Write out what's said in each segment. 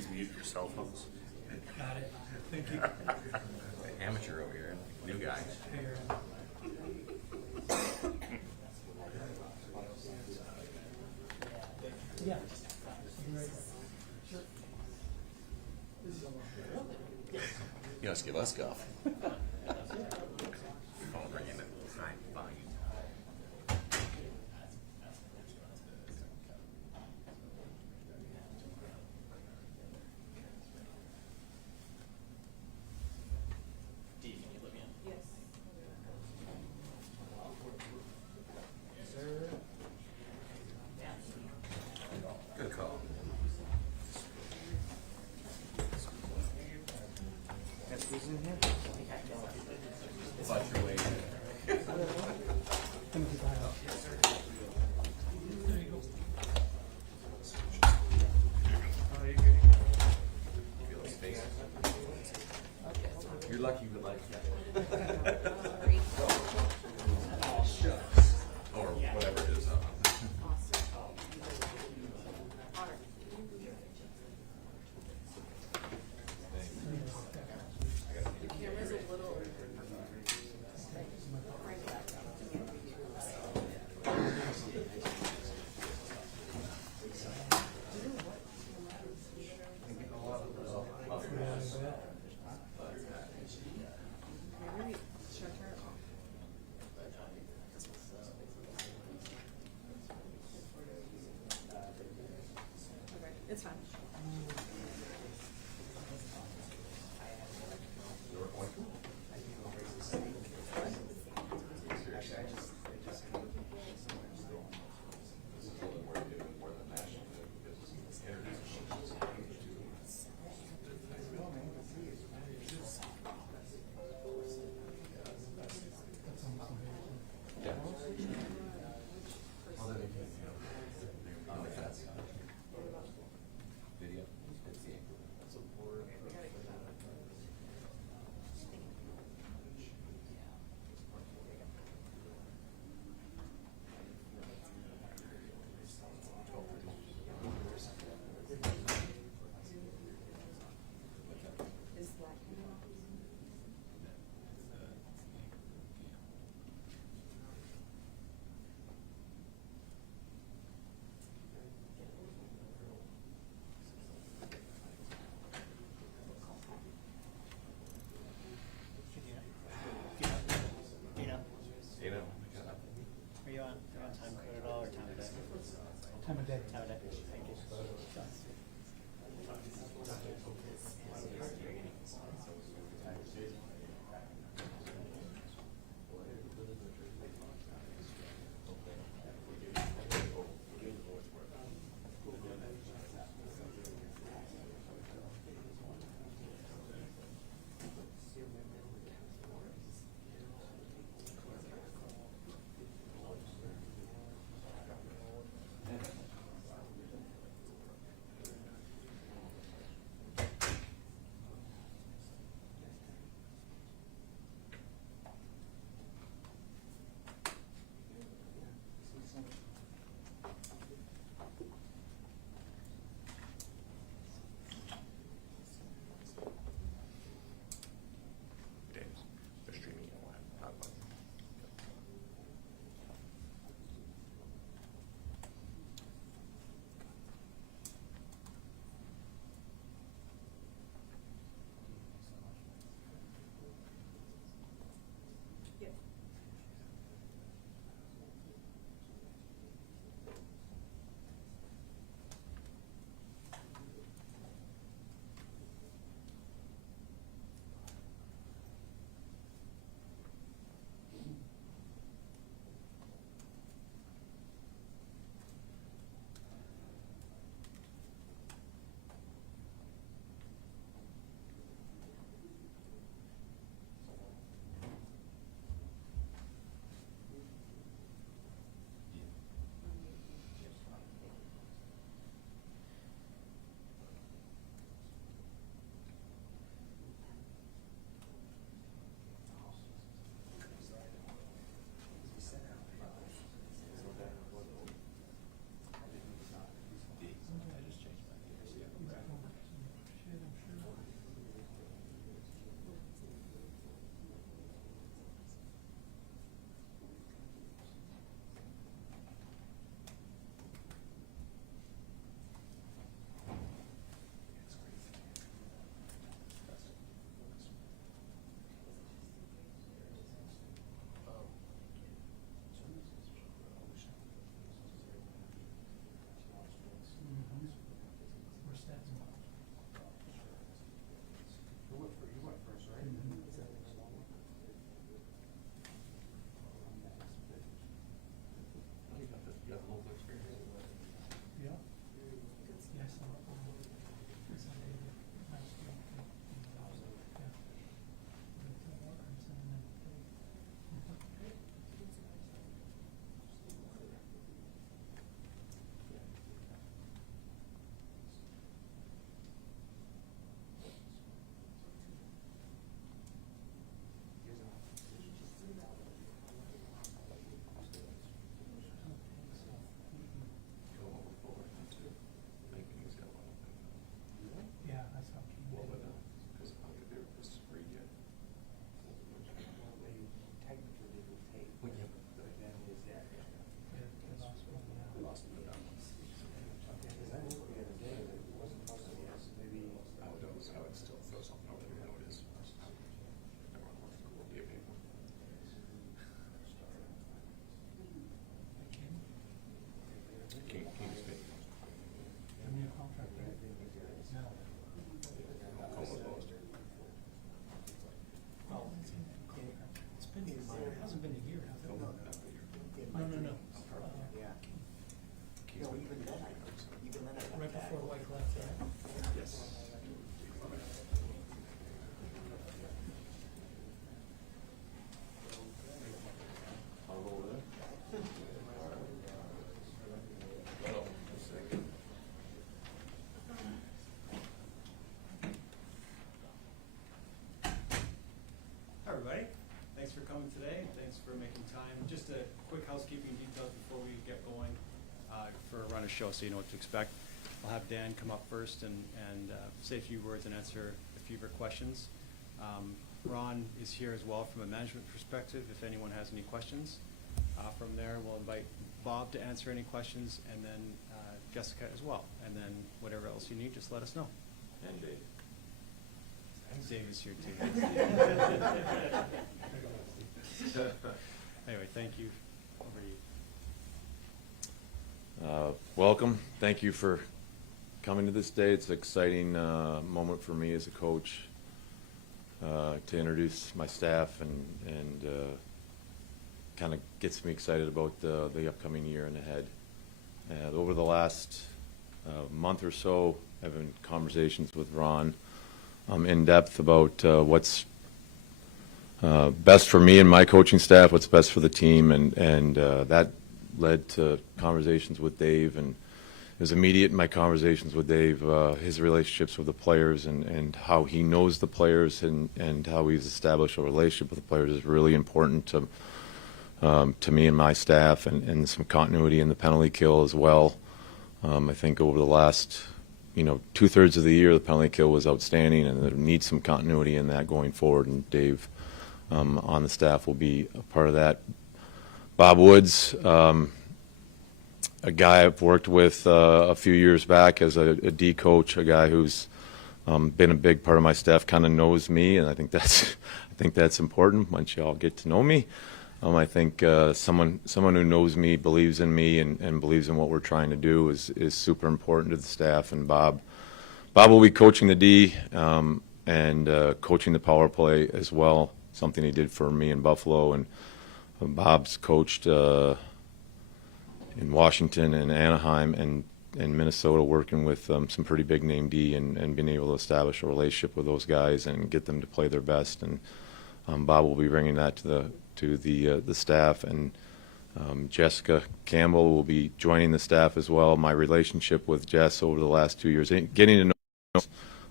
Please mute your cell phones. Got it. Thank you. Amateur over here, new guy. Yeah. You must give us guff. I'll bring in a high volume. Dean, can you let me in? Yes. Good call. Watch your way. Feel his face. You're lucky you like that. Or whatever it is. The camera's a little. Maybe shut her off. Okay, it's fine. Video. Is that You know. Are you on time code at all or time of day? Time of day. Time of day. Thank you. show so you know what to expect. I'll have Dan come up first and say a few words and answer a few of your questions. Ron is here as well from a management perspective if anyone has any questions. From there, we'll invite Bob to answer any questions, and then Jessica as well. And then whatever else you need, just let us know. And Dave. Dave is here too. Anyway, thank you. Over to you. Welcome. Thank you for coming to this day. It's an exciting moment for me as a coach to introduce my staff and kind of gets me excited about the upcoming year and ahead. Over the last month or so, I've been in conversations with Ron in depth about what's best for me and my coaching staff, what's best for the team, and that led to conversations with Dave, and it was immediate in my conversations with Dave, his relationships with the players and how he knows the players and how he's established a relationship with the players is really important to me and my staff, and some continuity in the penalty kill as well. I think over the last, 2/3 of the year, the penalty kill was outstanding, and there needs some continuity in that going forward, and Dave on the staff will be a part of that. Bob Woods, a guy I've worked with a few years back as a D coach, a guy who's been a big part of my staff, kind of knows me, and I think that's important once you all get to know me. I think someone who knows me, believes in me, and believes in what we're trying to do is super important to the staff. And Bob will be coaching the D and coaching the power play as well, something he did for me in Buffalo. And Bob's coached in Washington and Anaheim and Minnesota, working with some pretty big name D and being able to establish a relationship with those guys and get them to play their best. And Bob will be bringing that to the staff, and Jessica Campbell will be joining the staff as well. My relationship with Jess over the last 2 years, getting to know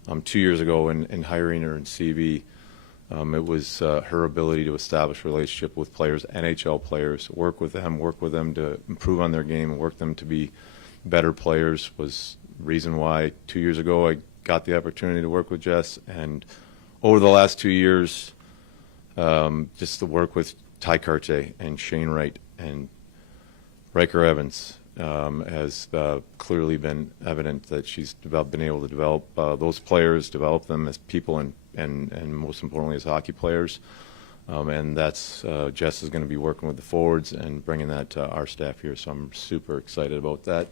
her 2 years ago and hiring her in CV, it was her ability to establish a relationship with players, NHL players, work with them to improve on their game and work them to be better players, was the reason why 2 years ago I got the opportunity to work with Jess. And over the last 2 years, just to work with Ty Carte and Shane Wright and Riker Evans has clearly been evident that she's been able to develop those players, develop them as people and most importantly as hockey players. And that's Jess is going to be working with the forwards and bringing that to our staff here. So I'm super excited about that.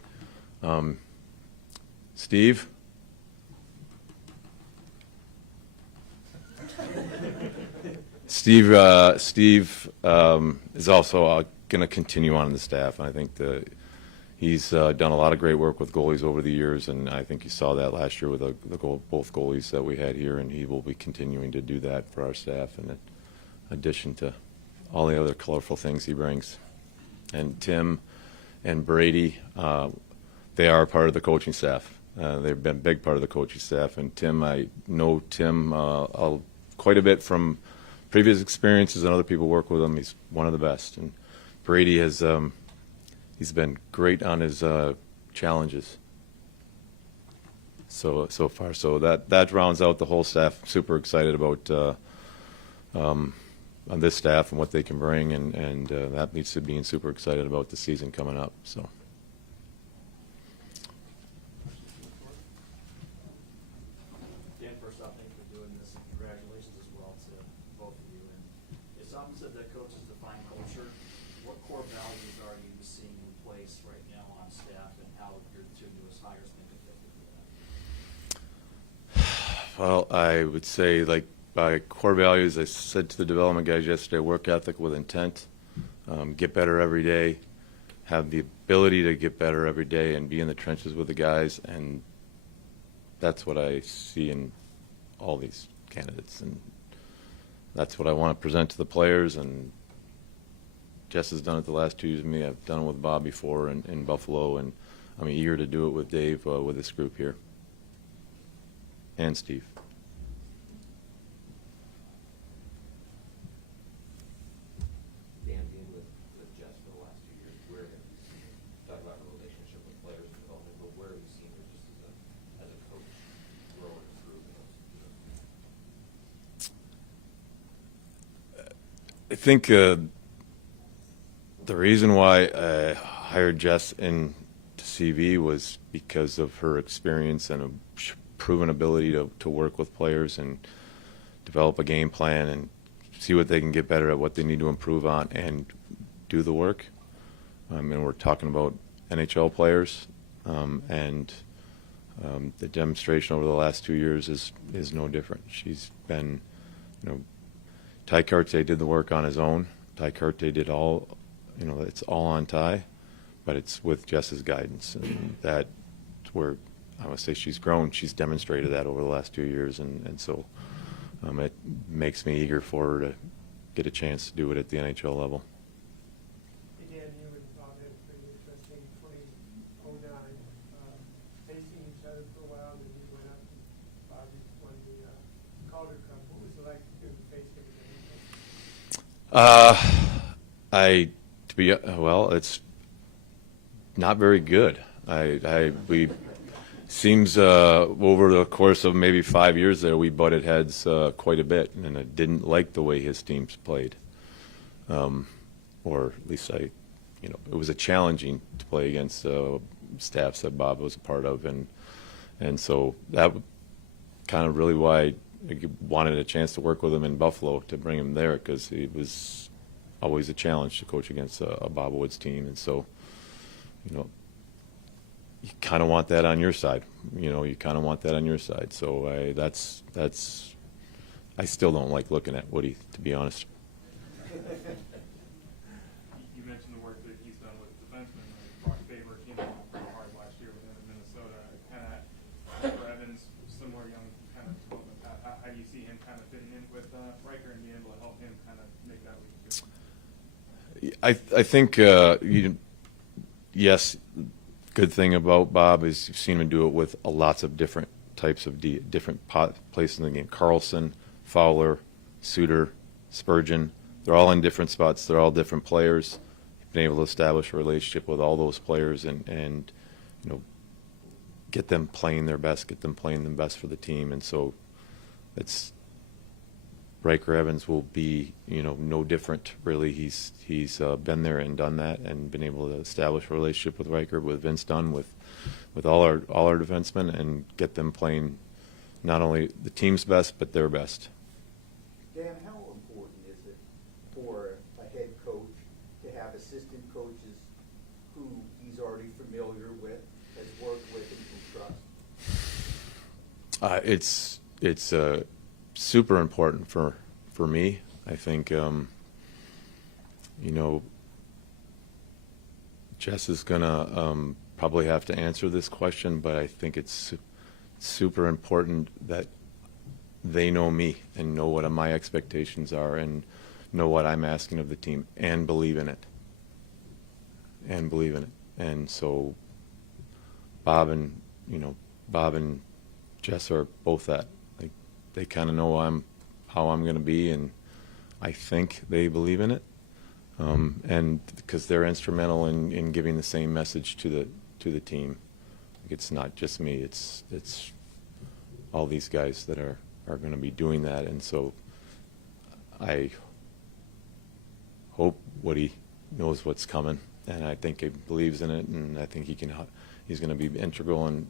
Steve? Steve is also going to continue on the staff. I think he's done a lot of great work with goalies over the years, and I think you saw that last year with both goalies that we had here, and he will be continuing to do that for our staff in addition to all the other colorful things he brings. And Tim and Brady, they are part of the coaching staff. They've been a big part of the coaching staff. And Tim, I know Tim quite a bit from previous experiences and other people work with him. He's one of the best. And Brady has he's been great on his challenges so far. So that rounds out the whole staff. Super excited about on this staff and what they can bring, and that leads to being super excited about the season coming up. So. Dan, first off, thank you for doing this, and congratulations as well to both of you. And it's often said that coaches define culture. What core values are you seeing in place right now on staff, and how your two newest hires think affected that? Well, I would say, by core values, I said to the development guys yesterday, work ethic with intent, get better every day, have the ability to get better every day and be in the trenches with the guys, and that's what I see in all these candidates, and that's what I want to present to the players. And Jess has done it the last 2 years with me. I've done it with Bob before in Buffalo, and I'm eager to do it with Dave with this group here, and Steve. Dan, being with Jess for the last 2 years, we're talking about a relationship with players and think the reason why I hired Jess into CV was because of her experience and a proven ability to work with players and develop a game plan and see what they can get better at, what they need to improve on, and do the work. And we're talking about NHL players, and the demonstration over the last 2 years is no different. She's been, Ty Carte did the work on his own. Ty Carte did all, it's all on Ty, but it's with Jess's guidance, and that's where I would say she's grown. She's demonstrated that over the last 2 years, and so it makes me eager for her to get a chance to do it at the NHL level. Hey, Dan, you and Bob had a pretty interesting 2009, facing each other for a while, and then you went up and Bob won the Calder Cup. What was it like to face him again? It's not very good. We seems over the course of maybe 5 years there, we butted heads quite a bit, and I didn't like the way his teams played. Or at least it was a challenging to play against staffs that Bob was a part of, and so that kind of really why I wanted a chance to work with him in Buffalo, to bring him there, because it was always a challenge to coach against a Bob Woods team, and so you kind of want that on your side. So I still don't like looking at Woody, to be honest. You mentioned the work that he's done with defensemen. Brock Faber came out pretty hard last year with him in Minnesota. Kind of for Evans, similar young kind of development path. How do you see him kind of fitting in with Riker and being able to help him kind of make that leap too? I think yes. Good thing about Bob is you've seen him do it with lots of different types of different places in the game. Carlson, Fowler, Suter, Spurgeon. They're all in different spots. They're all different players. He's been able to establish a relationship with all those players and get them playing their best, get them playing the best for the team. And so it's Riker Evans will be no different really. He's been there and done that, and been able to establish a relationship with Riker, with Vince Dunn, with all our defensemen, and get them playing not only the team's best but their best. Dan, how important is it for a head coach to have assistant coaches who he's already familiar with, has worked with, and can trust? It's super important for me. I think Jess is gonna probably have to answer this question, but I think it's super important that they know me and know what my expectations are and know what I'm asking of the team and believe in it. And so Bob and Jess are both that. They kind of know how I'm going to be, and I think they believe in it. And because they're instrumental in giving the same message to the team. It's not just me. It's all these guys that are going to be doing that, and so I hope Woody knows what's coming, and I think he believes in it, and I think he's going to be integral in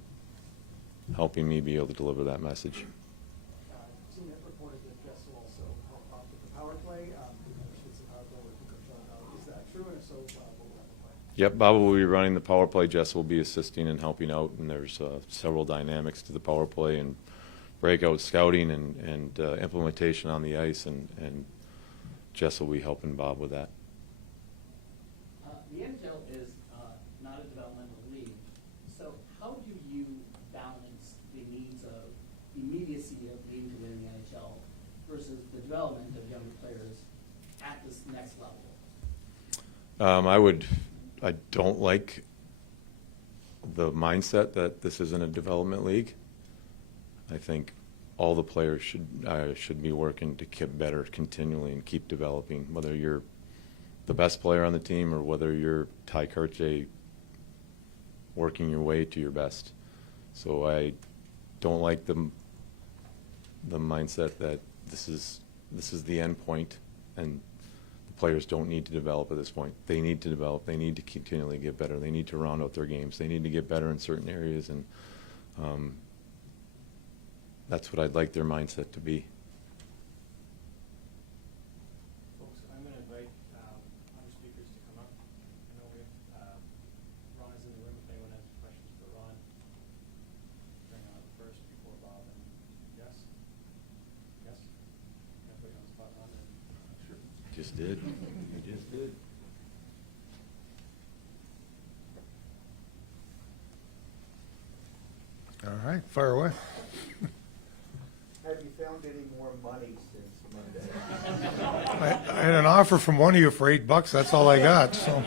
helping me be able to deliver that message. I've seen it reported that Jess will also help out with the power play. It's a power play with Coach Sean. Is that true? And if so, what will that look like? Yep, Bob will be running the power play. Jess will be assisting and helping out, and there's several dynamics to the power play and breakout scouting and implementation on the ice, and Jess will be helping Bob with that. The NHL is not a developmental league, so how do you balance the needs of immediacy of needing to win the NHL versus the development of young players at this next level? I don't like the mindset that this isn't a development league. I think all the players should be working to get better continually and keep developing, whether you're the best player on the team or whether you're Ty Carte working your way to your best. So I don't like the mindset that this is the end point and players don't need to develop at this point. They need to develop. They need to continually get better. They need to round out their games. They need to get better in certain areas, and that's what I'd like their mindset to be. Folks, I'm going to invite other speakers to come up. I know we have Ron is in the room if anyone has questions for Ron. Bring on first before Bob and yes? Yes? Can I put you on the spot, Ron? Sure. Just did. You just did. All right, fire away. Have you found any more money since Monday? I had an offer from one of you for $8. That's all I got, so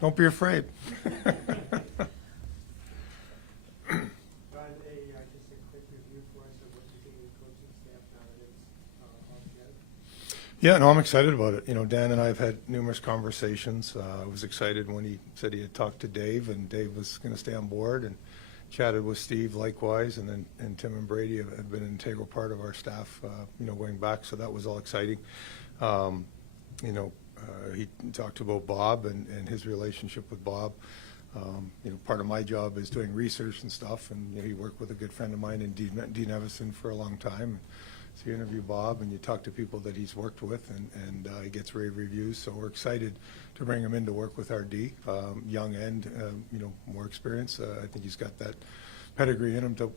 don't be afraid. Run just a quick review for us of what you think of the coaching staff now that it's all together. Yeah, no, I'm excited about it. You know, Dan and I have had numerous conversations. I was excited when he said he had talked to Dave, and Dave was going to stay on board, and chatted with Steve likewise, and then Tim and Brady have been an integral part of our staff, you know, going back. So that was all exciting. You know, he talked about Bob and his relationship with Bob. You know, part of my job is doing research and stuff, and you know, he worked with a good friend of mine in Dean Evason for a long time. So you interview Bob and you talk to people that he's worked with, and he gets rave reviews. So we're excited to bring him in to work with our D, young and you know, more experience. I think he's got that pedigree in him to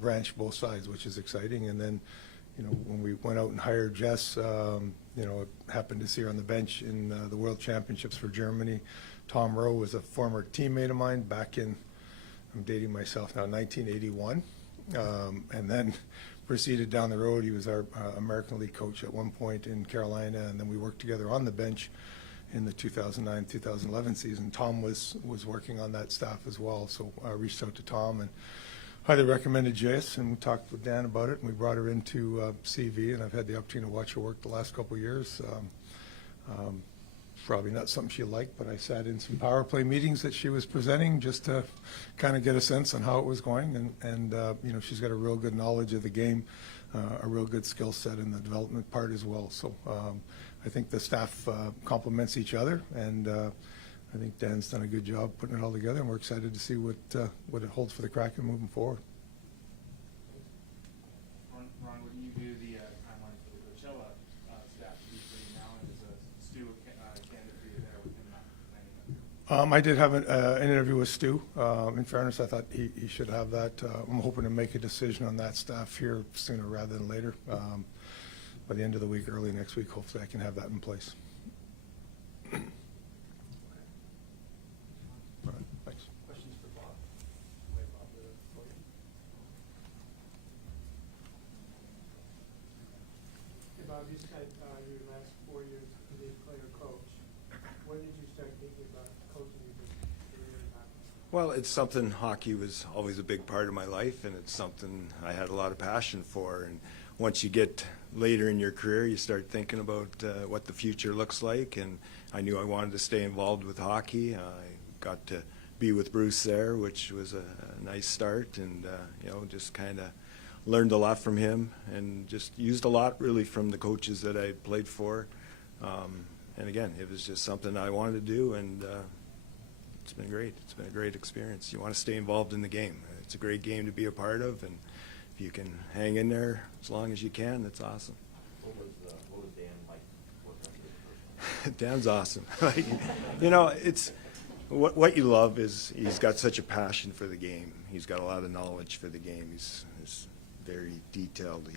branch both sides, which is exciting. And then, you know, when we went out and hired Jess, you know, happened to see her on the bench in the World Championships for Germany. Tom Rowe was a former teammate of mine back in, I'm dating myself now, 1981, and then proceeded down the road. He was our American League coach at one point in Carolina, and then we worked together on the bench in the 2009-2011 season. Tom was working on that staff as well, so I reached out to Tom and highly recommended Jess, and we talked with Dan about it, and we brought her into CV, and I've had the opportunity to watch her work the last couple of years. Probably not something she liked, but I sat in some power play meetings that she was presenting just to kind of get a sense on how it was going, and you know, she's got a real good knowledge of the game, a real good skill set in the development part as well. So I think the staff complements each other, and I think Dan's done a good job putting it all together, and we're excited to see what it holds for the Kraken moving forward. Ron, what do you view the timeline for the Coachella staff to be for you now, and is Stu a candidate for you there with him not planning that? I did have an interview with Stu. In fairness, I thought he should have that. I'm hoping to make a decision on that staff here sooner rather than later. By the end of the week, early next week, hopefully I can have that in place. All right, thanks. Questions for Bob? Wait, Bob, the podium. Hey, Bob, you spent your last 4 years as a player coach. When did you start thinking about coaching your career in hockey? Well, it's something, hockey was always a big part of my life, and it's something I had a lot of passion for. And once you get later in your career, you start thinking about what the future looks like, and I knew I wanted to stay involved with hockey. I got to be with Bruce there, which was a nice start, and you know, just kind of learned a lot from him, and just used a lot really from the coaches that I played for. And again, it was just something I wanted to do, and it's been great. It's been a great experience. You want to stay involved in the game. It's a great game to be a part of, and if you can hang in there as long as you can, that's awesome. What was Dan like working with you? Dan's awesome. You know, it's what you love is he's got such a passion for the game. He's got a lot of knowledge for the game. He's very detailed.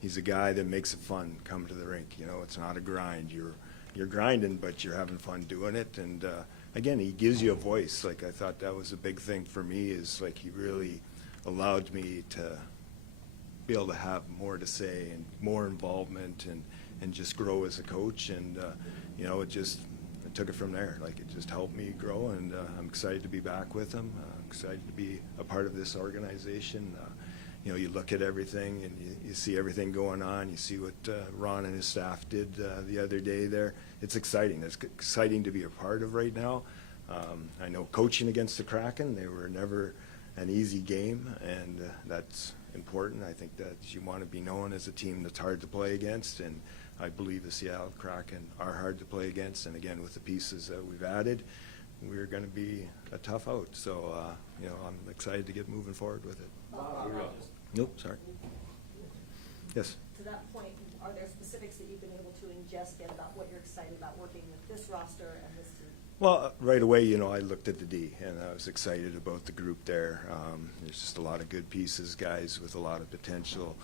He's a guy that makes it fun coming to the rink. You know, it's not a grind. You're grinding, but you're having fun doing it. And again, he gives you a voice. Like, I thought that was a big thing for me, is like he really allowed me to be able to have more to say and more involvement and just grow as a coach. And you know, I took it from there. Like, it just helped me grow, and I'm excited to be back with him. I'm excited to be a part of this organization. You know, you look at everything and you see everything going on. You see what Ron and his staff did the other day there. It's exciting. It's exciting to be a part of right now. I know coaching against the Kraken, they were never an easy game, and that's important. I think that you want to be known as a team that's hard to play against, and I believe the Seattle Kraken are hard to play against, and again, with the pieces that we've added, we're going to be a tough out. So, I'm excited to get moving forward with it. Nope, sorry. Yes. To that point, are there specifics that you've been able to ingest yet about what you're excited about working with this roster and this team? Well, right away, I looked at the D, and I was excited about the group there. There's just a lot of good pieces, guys with a lot of potential,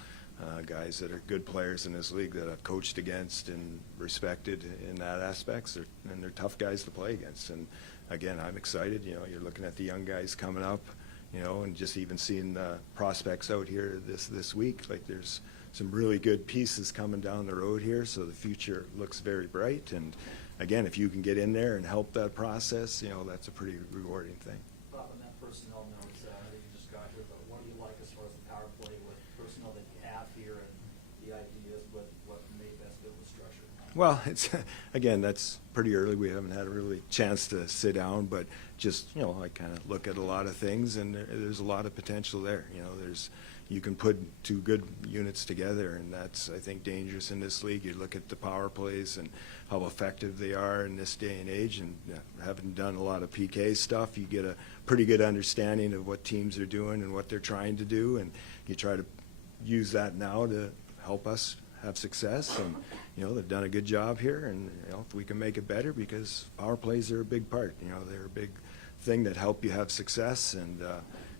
guys that are good players in this league that I've coached against and respected in that aspect, and they're tough guys to play against. And again, I'm excited. You're looking at the young guys coming up, and just even seeing the prospects out here this week. Like, there's some really good pieces coming down the road here, so the future looks very bright. And again, if you can get in there and help that process, that's a pretty rewarding thing. Bob, on that personnel note, I know you just got here, but what do you like as far as the power play with personnel that you have here and the ideas with what may best fit with structure? Well, again, that's pretty early. We haven't had a really chance to sit down, but just, I kind of look at a lot of things, and there's a lot of potential there. You can put two good units together, and that's, I think, dangerous in this league. You look at the power plays and how effective they are in this day and age, and having done a lot of PK stuff, you get a pretty good understanding of what teams are doing and what they're trying to do, and you try to use that now to help us have success. And they've done a good job here, and if we can make it better, because power plays are a big part. They're a big thing that help you have success, and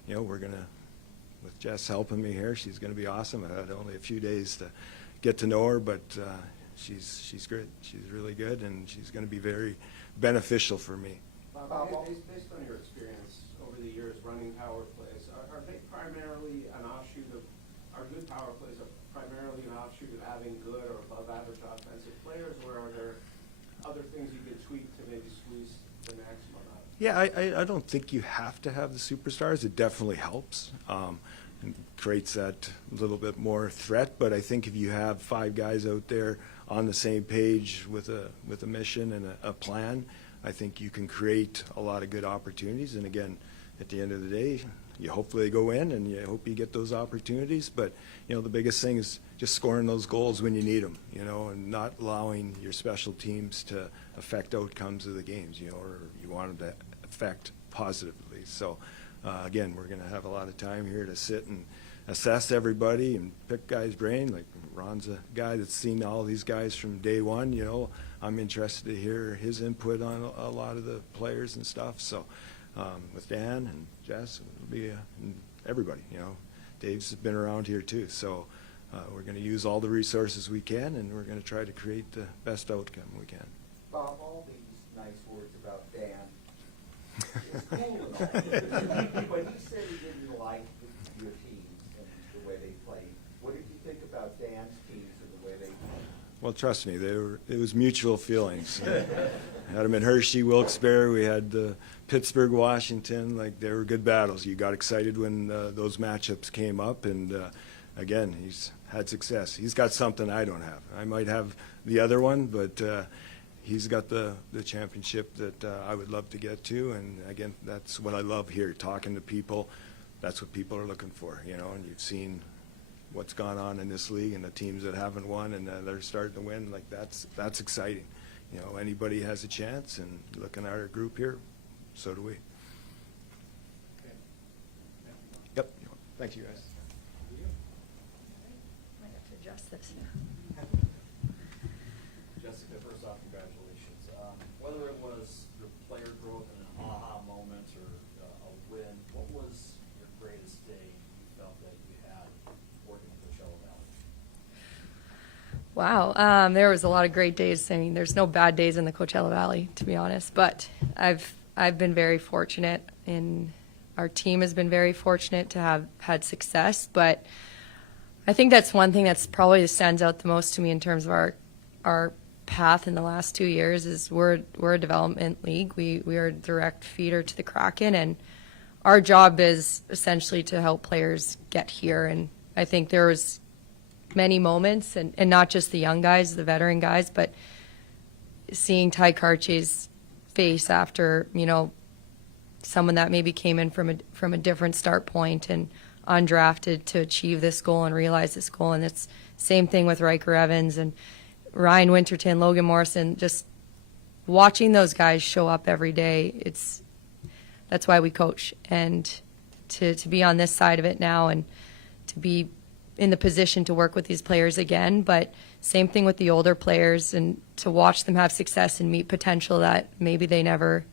we're gonna, with Jess helping me here, she's going to be awesome. I had only a few days to get to know her, but she's great. She's really good, and she's going to be very beneficial for me. Bob, based on your experience over the years running power plays, are they primarily an offshoot of, are good power plays primarily an offshoot of having good or above average offensive players, or are there other things you can tweak to maybe squeeze the maximum out? Yeah, I don't think you have to have the superstars. It definitely helps. And creates that little bit more threat, but I think if you have 5 guys out there on the same page with a mission and a plan, I think you can create a lot of good opportunities. And again, at the end of the day, you hopefully go in, and you hope you get those opportunities. But the biggest thing is just scoring those goals when you need them, and not allowing your special teams to affect outcomes of the games, or you want them to affect positively. So again, we're going to have a lot of time here to sit and assess everybody and pick guys' brain. Like, Ron's a guy that's seen all these guys from day one. I'm interested to hear his input on a lot of the players and stuff. So with Dan and Jess, it'll be and everybody. Dave's been around here too. So we're going to use all the resources we can, and we're going to try to create the best outcome we can. Bob, all these nice words about Dan. It's cool and all, but he said he didn't like your teams and the way they played. What did you think about Dan's teams and the way they played? Well, trust me, it was mutual feelings. Had them in Hershey, Wilkes-Barre. We had Pittsburgh, Washington. Like, they were good battles. You got excited when those matchups came up, and again, he's had success. He's got something I don't have. I might have the other one, but he's got the championship that I would love to get to. And again, that's what I love here, talking to people. That's what people are looking for, and you've seen what's gone on in this league and the teams that haven't won and they're starting to win. Like, that's exciting. Anybody has a chance, and looking at our group here, so do we. Okay. Yep. Thank you, guys. I have to adjust this. Jessica, first off, congratulations. Whether it was your player growth and an aha moment or a win, what was your greatest day you felt that you had working with Coachella Valley? Wow, there was a lot of great days. I mean, there's no bad days in the Coachella Valley, to be honest. But I've been very fortunate, and our team has been very fortunate to have had success. But I think that's one thing that's probably stands out the most to me in terms of our path in the last 2 years is we're a development league. We are a direct feeder to the Kraken, and our job is essentially to help players get here. And I think there was many moments, and not just the young guys, the veteran guys, but seeing Ty Karche's face after, someone that maybe came in from a different start point and undrafted to achieve this goal and realize this goal. And it's same thing with Riker Evans and Ryan Winterton, Logan Morrison, just watching those guys show up every day, that's why we coach. And to be on this side of it now and to be in the position to work with these players again, but same thing with the older players, and to watch them have success and meet potential that maybe they never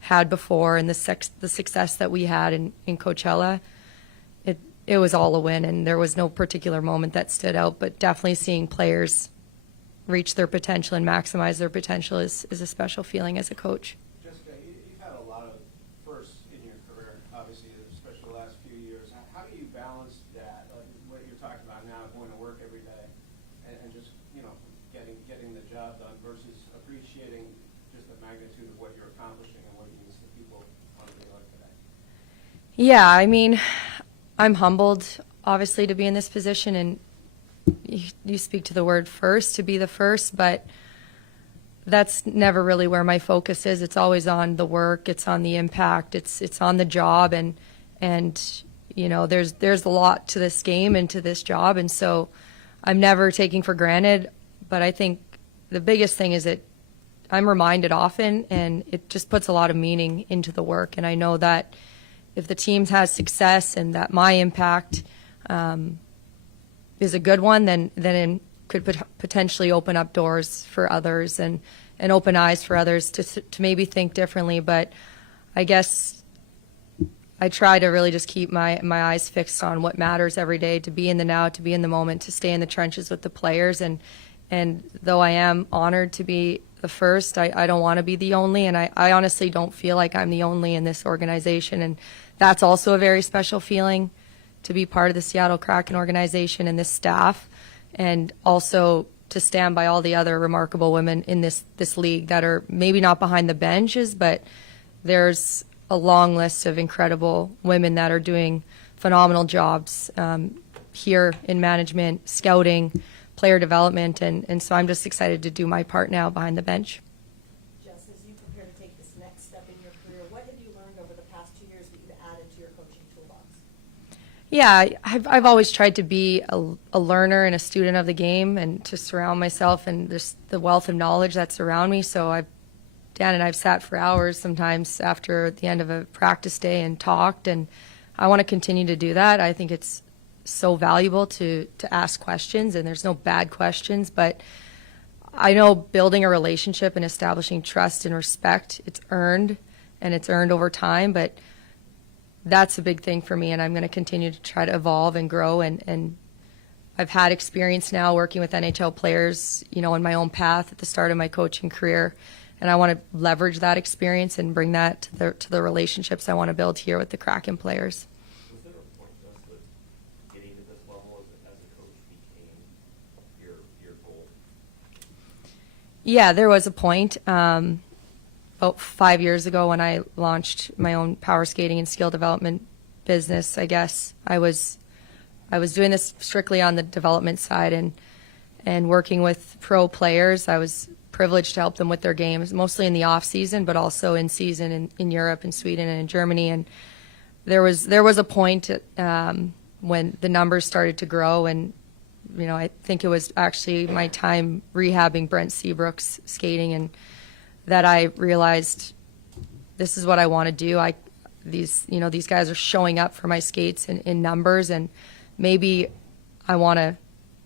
had before, and the success that we had in Coachella, it was all a win, and there was no particular moment that stood out, but definitely seeing players reach their potential and maximize their potential is a special feeling as a coach. Jessica, you've had a lot of firsts in your career, obviously, especially the last few years. How do you balance that, like what you're talking about now, going to work every day and just, getting the job done versus appreciating just the magnitude of what you're accomplishing and what it means to people on a day like today? Yeah, I mean, I'm humbled, obviously, to be in this position, and you speak to the word first, to be the first, but that's never really where my focus is. It's always on the work, it's on the impact, it's on the job, and there's a lot to this game and to this job, and so I'm never taking for granted. But I think the biggest thing is that I'm reminded often, and it just puts a lot of meaning into the work. And I know that if the team has success and that my impact is a good one, then it could potentially open up doors for others and open eyes for others to maybe think differently. But I guess I try to really just keep my eyes fixed on what matters every day, to be in the now, to be in the moment, to stay in the trenches with the players. And though I am honored to be the first, I don't want to be the only, and I honestly don't feel like I'm the only in this organization. And that's also a very special feeling, to be part of the Seattle Kraken organization and this staff, and also to stand by all the other remarkable women in this league that are maybe not behind the benches, but there's a long list of incredible women that are doing phenomenal jobs here in management, scouting, player development, and so I'm just excited to do my part now behind the bench. Jess, as you prepare to take this next step in your career, what have you learned over the past 2 years that you've added to your coaching toolbox? Yeah, I've always tried to be a learner and a student of the game, and to surround myself and just the wealth of knowledge that's around me. So Dan and I've sat for hours sometimes after the end of a practice day and talked, and I want to continue to do that. I think it's so valuable to ask questions, and there's no bad questions, but I know building a relationship and establishing trust and respect, it's earned, and it's earned over time, but that's a big thing for me, and I'm going to continue to try to evolve and grow, and I've had experience now working with NHL players, in my own path at the start of my coaching career, and I want to leverage that experience and bring that to the relationships I want to build here with the Kraken players. Was there a point, Jess, that getting to this level as a coach became your goal? Yeah, there was a point about 5 years ago when I launched my own power skating and skill development business. I guess I was doing this strictly on the development side and working with pro players. I was privileged to help them with their games, mostly in the off season, but also in season in Europe and Sweden and in Germany. And there was a point when the numbers started to grow, and I think it was actually my time rehabbing Brent Seabrook's skating, and that I realized this is what I want to do. These guys are showing up for my skates in numbers, and maybe I want to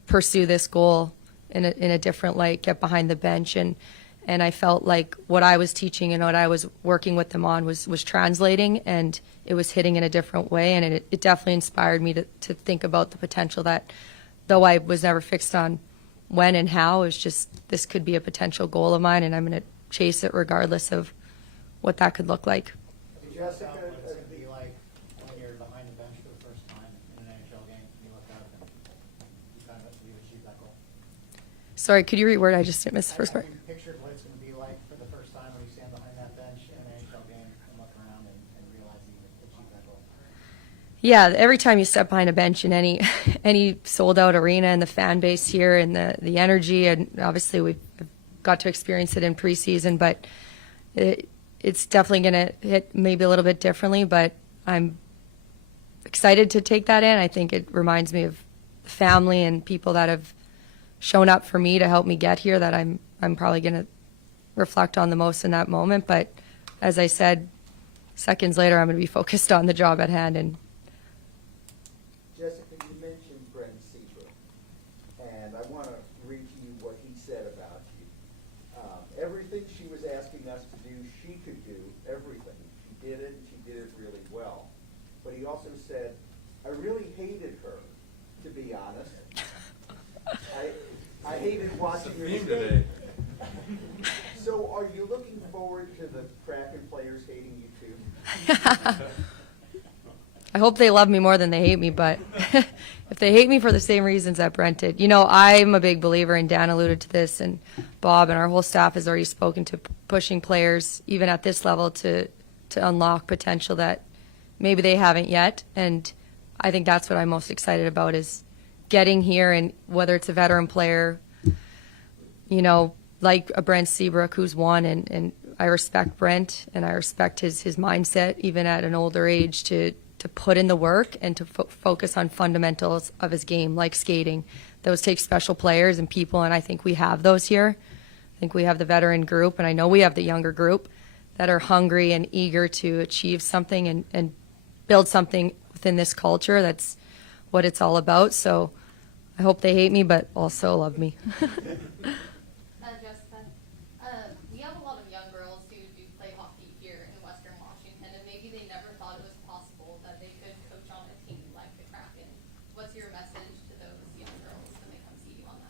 pursue this goal in a different light, get behind the bench, and I felt like what I was teaching and what I was working with them on was translating, and it was hitting in a different way, and it definitely inspired me to think about the potential that, though I was never fixed on when and how, it's just this could be a potential goal of mine, and I'm going to chase it regardless of what that could look like. Jessica, what it's going to be like when you're behind the bench for the first time in an NHL game, you look up and you've achieved that goal? Sorry, could you reword? I just didn't miss the first part. Have you pictured what it's going to be like for the first time when you stand behind that bench in an NHL game and look around and realize that you've achieved that goal? Yeah, every time you step behind a bench in any sold out arena, and the fan base here and the energy, and obviously we've got to experience it in preseason, but it's definitely going to hit maybe a little bit differently, but I'm excited to take that in. I think it reminds me of family and people that have shown up for me to help me get here that I'm probably going to reflect on the most in that moment. But as I said, seconds later, I'm going to be focused on the job at hand. And Jessica, you mentioned Brent Seabrook, and I want to read to you what he said about you. Everything she was asking us to do, she could do everything. She did it, and she did it really well. But he also said, I really hated her, to be honest. I hated watching her skate. So are you looking forward to the Kraken players hating you too? I hope they love me more than they hate me, but if they hate me for the same reasons that Brent did. You know, I'm a big believer, and Dan alluded to this, and Bob and our whole staff has already spoken to pushing players, even at this level, to unlock potential that maybe they haven't yet. And I think that's what I'm most excited about, is getting here, and whether it's a veteran player, you know, like a Brent Seabrook who's won, and I respect Brent, and I respect his mindset, even at an older age, to put in the work and to focus on fundamentals of his game, like skating. Those take special players and people, and I think we have those here. I think we have the veteran group, and I know we have the younger group that are hungry and eager to achieve something and build something within this culture. That's what it's all about. So I hope they hate me, but also love me. Jessica, we have a lot of young girls who do play hockey here in Western Washington, and maybe they never thought it was possible that they could coach on a team like the Kraken. What's your message to those young girls when they come see you on the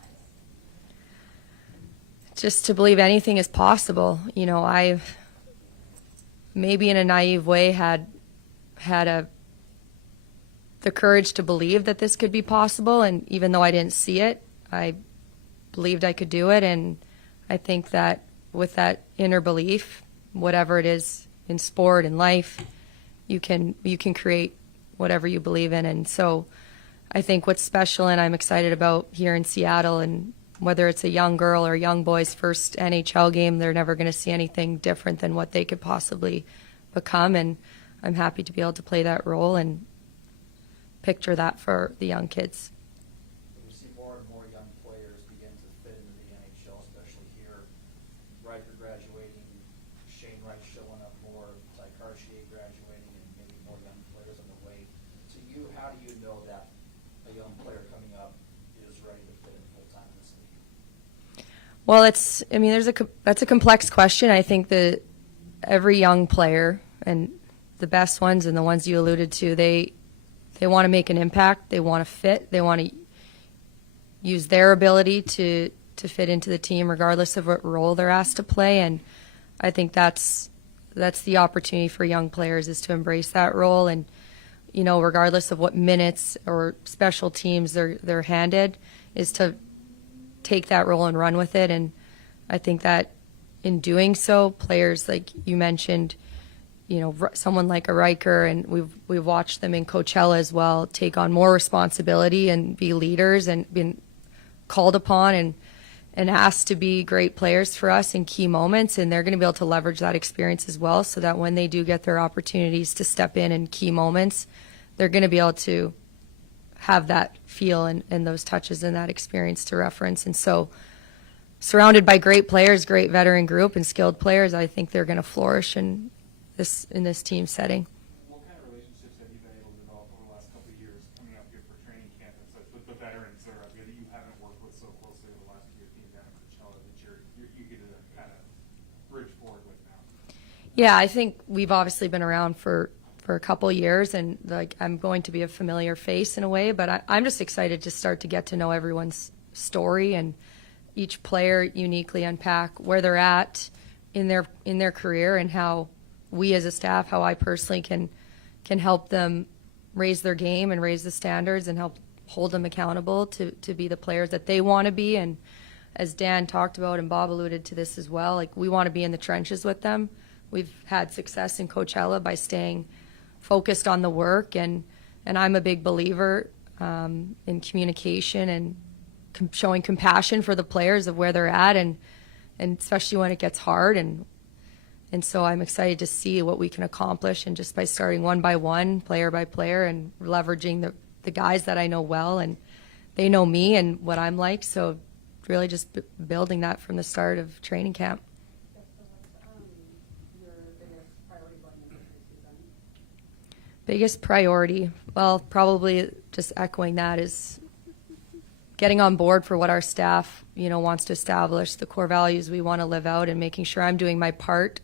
ice? Just to believe anything is possible. You know, I've maybe in a naive way had the courage to believe that this could be possible, and even though I didn't see it, I believed I could do it. And I think that with that inner belief, whatever it is in sport and life, you can create whatever you believe in. And so I think what's special and I'm excited about here in Seattle, and whether it's a young girl or a young boy's first NHL game, they're never going to see anything different than what they could possibly become. And I'm happy to be able to play that role and picture that for the young kids. We see more and more young players begin to fit into the NHL, especially here. Riker graduating, Shane Wright showing up more, like Cartier graduating, and maybe more young players on the way. To you, how do you know that a young player coming up is ready to fit in full time in this league? Well, that's a complex question. I think that every young player, and the best ones and the ones you alluded to, they want to make an impact. They want to fit. They want to use their ability to fit into the team, regardless of what role they're asked to play. And I think that's the opportunity for young players, is to embrace that role. And you know, regardless of what minutes or special teams they're handed, is to take that role and run with it. And I think that in doing so, players like you mentioned, you know, someone like a Riker, and we've watched them in Coachella as well, take on more responsibility and be leaders and been called upon and asked to be great players for us in key moments, and they're going to be able to leverage that experience as well, so that when they do get their opportunities to step in key moments, they're going to be able to have that feel and those touches and that experience to reference. And so surrounded by great players, great veteran group and skilled players, I think they're going to flourish in this team setting. What kind of relationships have you been able to develop over the last couple of years coming up here for training camp and such with the veterans that are up here that you haven't worked with so closely over the last year being down in Coachella that you get to kind of bridge forward with now? Yeah, I think we've obviously been around for a couple years, and like I'm going to be a familiar face in a way, but I'm just excited to start to get to know everyone's story and each player uniquely unpack where they're at in their career, and how we as a staff, how I personally can help them raise their game and raise the standards and help hold them accountable to be the players that they want to be. And as Dan talked about, and Bob alluded to this as well, like we want to be in the trenches with them. We've had success in Coachella by staying focused on the work, and I'm a big believer in communication and showing compassion for the players of where they're at, and especially when it gets hard. And so I'm excited to see what we can accomplish, and just by starting one by one, player by player, and leveraging the guys that I know well, and they know me and what I'm like. So really just building that from the start of training camp. Biggest priority, well, probably just echoing that, is getting on board for what our staff, wants to establish, the core values we want to live out, and making sure I'm doing my part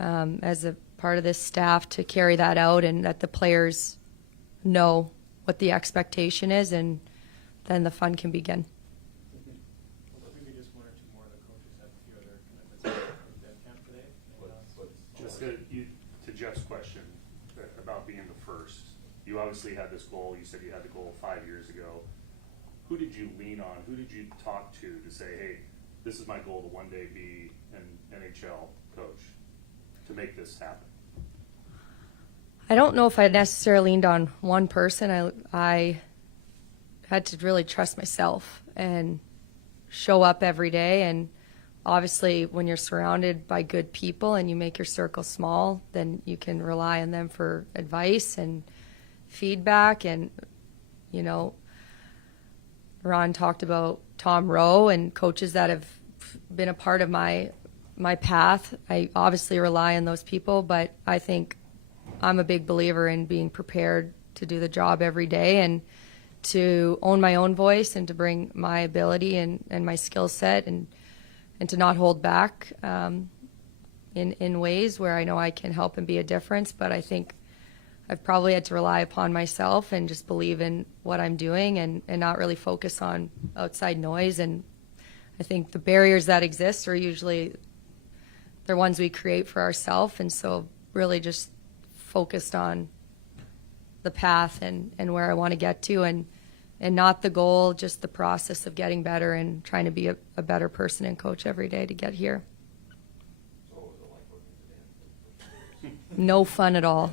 as a part of this staff to carry that out, and that the players know what the expectation is, and then the fun can begin. Maybe just one or two more of the coaches have a few other commitments at Dev Camp today. Just to Jeff's question about being the first, you obviously had this goal. You said you had the goal 5 years ago. Who did you lean on? Who did you talk to say, hey, this is my goal to one day be an NHL coach, to make this happen? I don't know if I necessarily leaned on one person. I had to really trust myself and show up every day. And obviously, when you're surrounded by good people and you make your circle small, then you can rely on them for advice and feedback. And, Ron talked about Tom Rowe and coaches that have been a part of my path. I obviously rely on those people, but I think I'm a big believer in being prepared to do the job every day and to own my own voice and to bring my ability and my skill set and to not hold back in ways where I know I can help and be a difference. But I think I've probably had to rely upon myself and just believe in what I'm doing and not really focus on outside noise. And I think the barriers that exist are usually they're ones we create for ourselves. And so really just focused on the path and where I want to get to, and not the goal, just the process of getting better and trying to be a better person and coach every day to get here. So what was it like working today? No fun at all.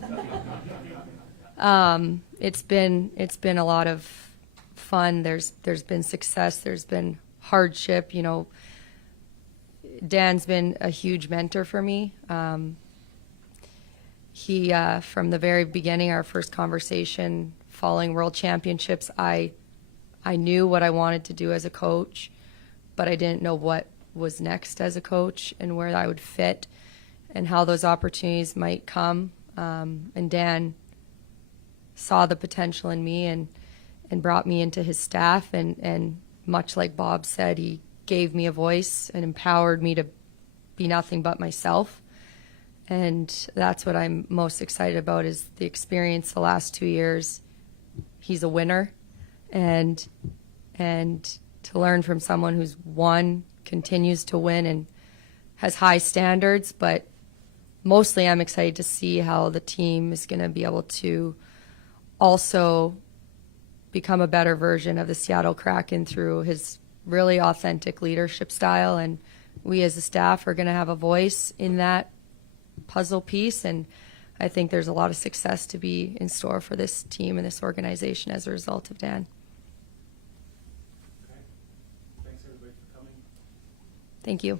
It's been a lot of fun. There's been success. There's been hardship. Dan's been a huge mentor for me. He, from the very beginning, our first conversation following World Championships, I knew what I wanted to do as a coach, but I didn't know what was next as a coach and where I would fit and how those opportunities might come. And Dan saw the potential in me and brought me into his staff. And much like Bob said, he gave me a voice and empowered me to be nothing but myself. And that's what I'm most excited about, is the experience the last 2 years. He's a winner, and to learn from someone who's won, continues to win, and has high standards. But mostly I'm excited to see how the team is going to be able to also become a better version of the Seattle Kraken through his really authentic leadership style. And we as a staff are going to have a voice in that puzzle piece, and I think there's a lot of success to be in store for this team and this organization as a result of Dan. Okay. Thanks everybody for coming. Thank you.